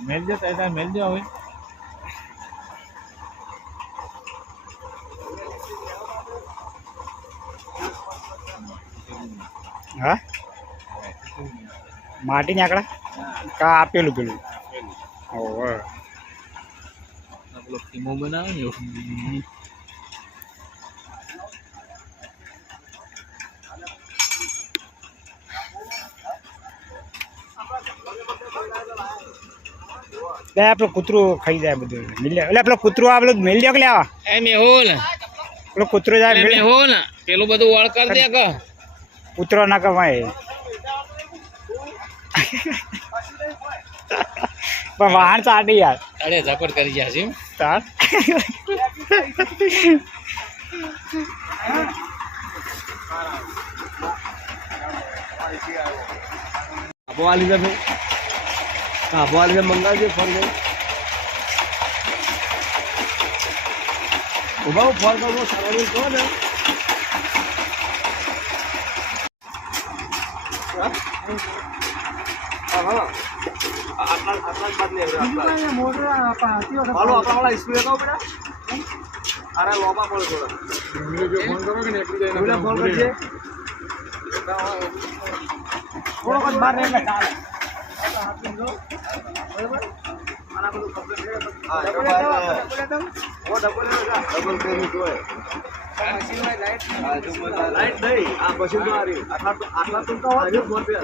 મેલ દે તારે મેલ દે હવે હા માટી આંકડા કા આપેલું પેલું ઓવે પેલો ખીમો બનાવે ને પેલું કૂતરું ખાઈ જાય બધું મિલ એટલે પેલો કૂતરું આ પેલું મેલ દે કે લેવા એ મેહુલ પેલો કૂતરો જાય મેહુલ પેલું બધું વળ કર દે કે કૂતરો ના કમાય પણ વાહન ચાટી યાર અરે ઝપટ કરી ગયા છે તાર આબોવાલી તમે આબોવાલી મંગાવજો ફોન કરી ઉભા ફોન કરવો સારું કહો ને અરે લોબા પડે થોડા ફોન કરજે થોડો બાર રહે ચાલે લાઈટ નહીં આ પછી આટલા ટૂંકા હોય ફોન પે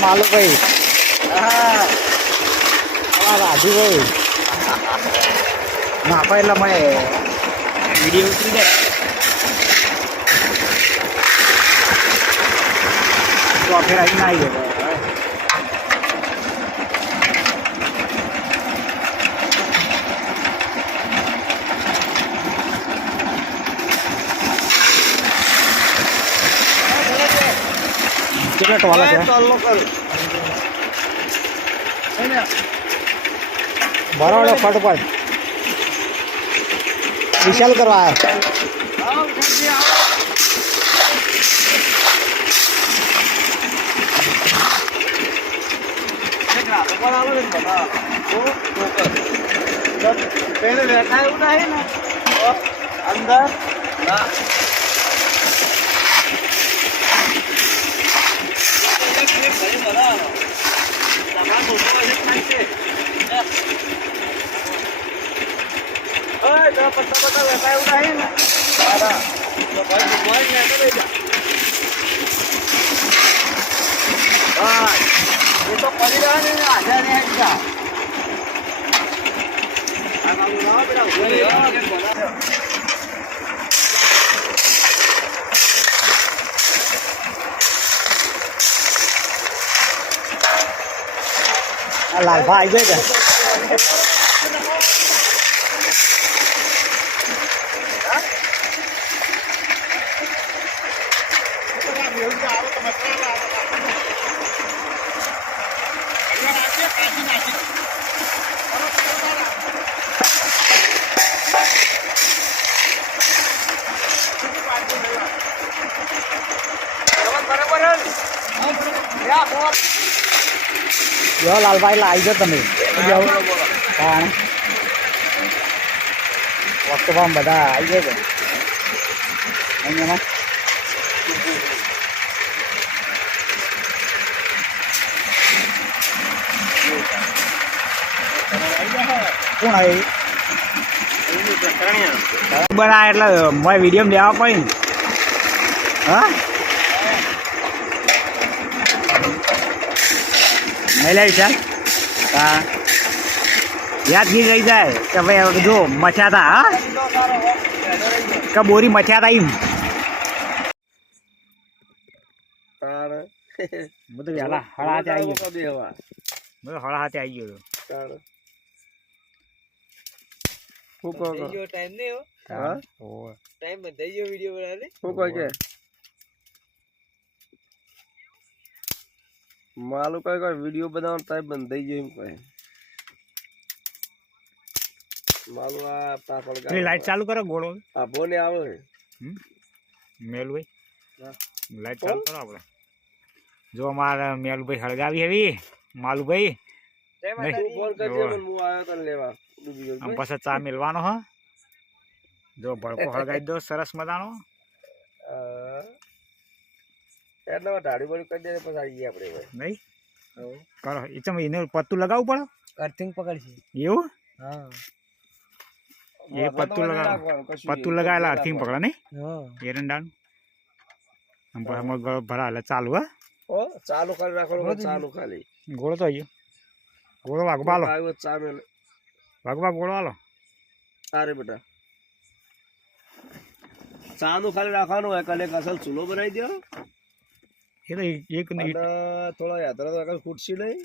માલો ભાઈ હા રાજુભાઈ નાપા એટલે મેં વિડીયો ઉતરી જાય તો ફેર આવીને આવી ગયો કેટલા ટોલા છે બરાબર ફટફટ વિશાલ કરવા પહેલે બેઠા એવું નહીં ને અંદર તો પડી રહ્યા ને હાજર ને લાલભા આવી જાય જો લાલભાઈ આવી જાઓ તમે કારણ વસ્તુમાં બધા આવી જાય છે અહીંયામાં કોણ આવે બના એટલે મારે વિડીયો લેવા પડે ને હા નહીં લાવી ચાલ હા યાદગીર રહી જાય કે ભાઈ જો મચ્યા હતા હા કે બોરી મચ્યા હતા એમ હું તો વહેલા હળા હાથે આવી ગયો હું તો હળા હાથે આવી ગયો ટાઈમ નહીં ટાઈમ બંધાઈ ગયો વિડીયો બનાવે શું કહે કે માલું કઈ કઈ વિડીયો બનાવવાનો ટાઈમ બંધાઈ ગયો એમ કહે માલું આ પાપડ લાઈટ ચાલુ કરો ગોળો આ બોને આવે મેલુભાઈ લાઈટ ચાલુ કરો આપણે જો અમારા મેલુભાઈ હળગાવી હેવી માલુભાઈ ફોન કરજે હું આવ્યો તને લેવા આમ પછી ચા મેલવાનો હ જો ભડકો હળગાવી દો સરસ મજાનો એટલે ઢાળી બળી કરી દે પછી આવી ગયા આપણે નહીં કરો એ તમે એને પત્તું લગાવવું પડે અર્થિંગ પકડશે એવું હા એ પત્તું લગાવેલા અર્થિંગ પકડા નહીં હા એરંડાનું આમ પછી ભરા એટલે ચાલુ હા ઓ ચાલુ કરી રાખો ચાલુ ખાલી ગોળો તો આવ્યો ગોળો વાગવા આલો આવ્યો ચા મેલ વાગવા ગોળો આલો અરે બેટા ચાનું ખાલી રાખવાનું હોય કલે અસલ ચૂલો બનાવી દો એ તો એક અને થોડા યાત્રા તો ખુરશી લઈ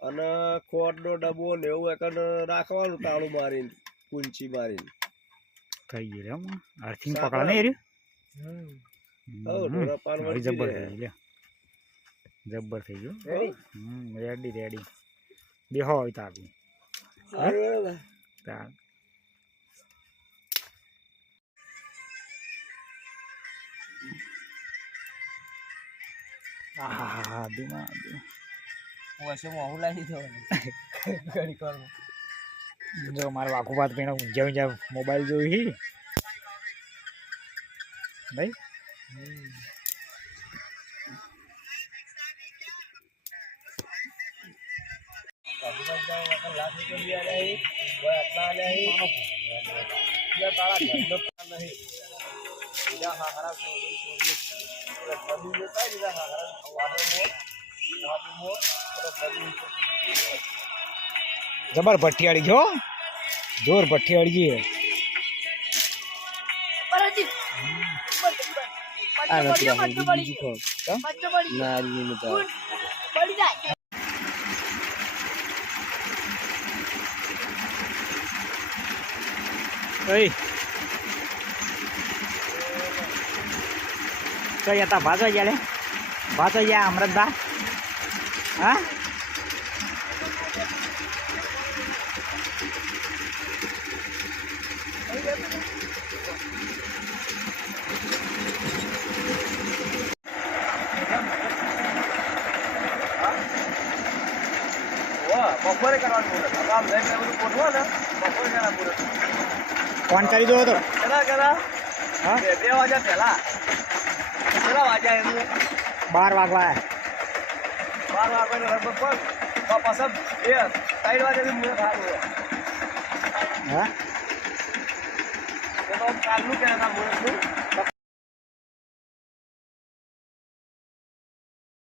અને ખોટનો ડબ્બો ને એવું એક રાખવાનું તાળું મારીને કુંચી મારીને થઈ ગયું રે અર્થિંગ પકડા નહીં રે જબ્બર થઈ ગયો જબ્બર થઈ ગયો રેડી રેડી બેહો હોય તો આપી હા જો મારે વાકુ વાત પીને ઊંઝા ઊંઝા મોબાઈલ જોઈ ભાઈ જબર ભઠ્ઠિયાળી જો જોર ભઠ્ઠિયાળી છે કઈ હતા ભાતો ગયા ભાતો ગયા અમૃતદા હા બપોરે કરવાનું ફોન કરી દો તો હા 2 વાગ્યા પહેલા કેટલા વાગ્યા એમને 12 વાગવા 12 વાગ્યા પસંદ 3 વાગ્યાથી મુએ ખાવાનું હા તો કાલનું કહેતા મુએ